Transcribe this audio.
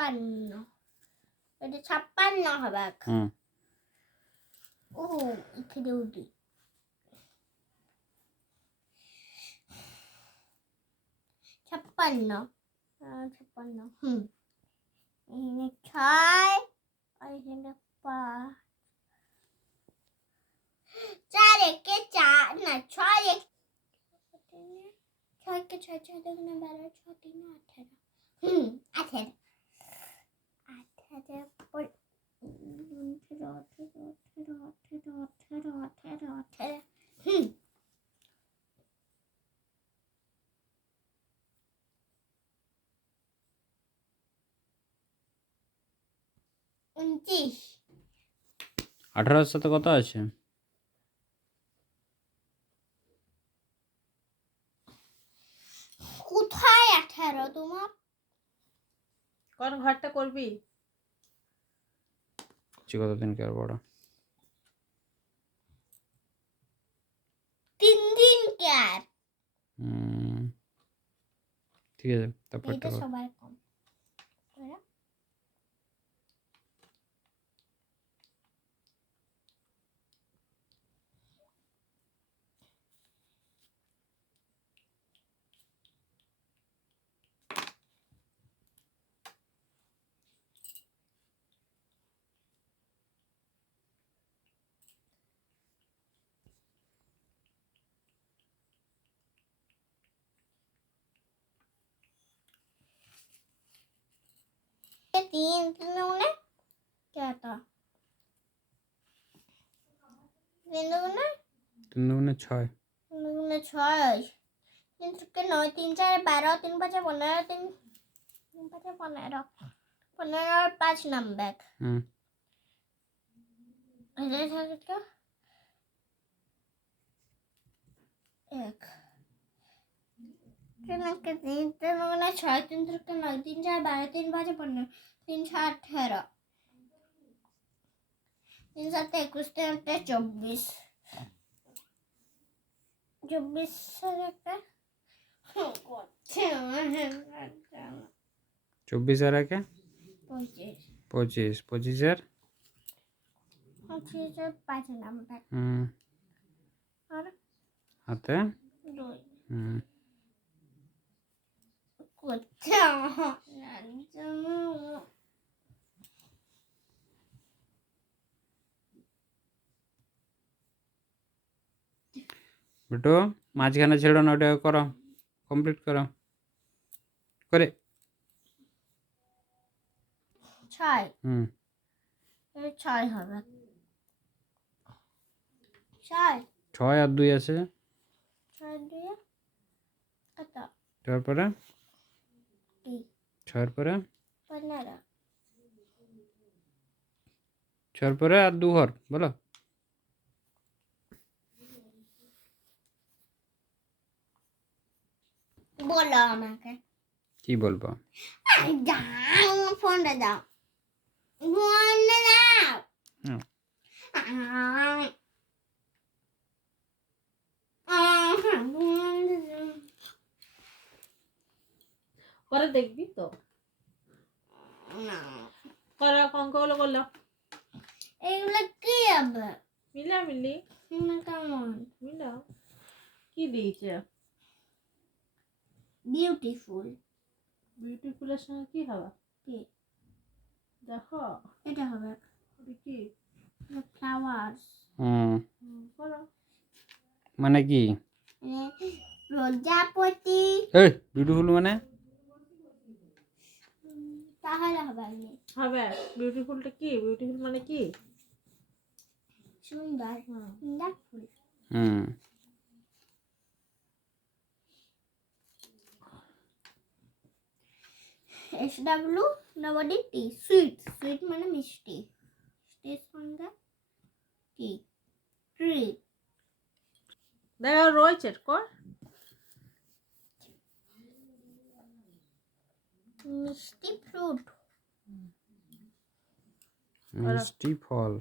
56 এটা 56 হবে ও এখানে উঠি 56 56 এখানে 6 আর এখানে 5 4 একে 4 না 6 এক 6 কে 6 6 দুগুণে 12 6 3 18 18 পর 29 18 সাথে কত আছে? কোথায় 18 তোমার কোন ঘরটা করবি? কতদিন কে আর বড় 3 দিন কে আর ঠিক আছে তারপর এটা সবার কম तीन दुगुने क्या था 3 दुगुने 3 দুগুণে 6 3 दुगुने 6 3 के 9 3 4 12 3 5 15 3 5 15 15 और 5 नंबर इधर था क्या 1 3 के 3 दुगुने 6 3 के 9 3 4 12 3 5 15 3 6 18 3 7 21 3 24 24 একটা 24 আর একে 25 25 25 এর 25 এর 5 নাম্বার আর হাতে 2 বেটো মাঝখানে ছেড়ো না, ওটা করো, কমপ্লিট করো করে 6 6 হবে 6 6 আর 2 আছে 6 দিয়ে কত তারপরে 6 এর পরে 15 6 এর পরে আর 2 ঘর বলো বলো আমাকে কি বলবো দাও ফোনটা দাও ফোনটা দাও পরে দেখবি তো করো অঙ্কগুলো করলো এগুলো কি হবে মিলামিলি কেমন মিলাও কি দিয়েছে বিউটিফুল বিউটিফুলের সঙ্গে কি হবে কি দেখো এটা হবে এটা কি ফ্লাওয়ার্স করো মানে কি প্রজাপতি এই বিউটিফুল মানে তাহলে হবে হবে বিউটিফুলটা কি বিউটিফুল মানে কি সুন্দর সুন্দর ফুল SW নবডি টি সুইট সুইট মানে মিষ্টি মিষ্টির সঙ্গে কি ট্রি দেখো রয়েছে কর মিষ্টি ফ্রুট মিষ্টি ফল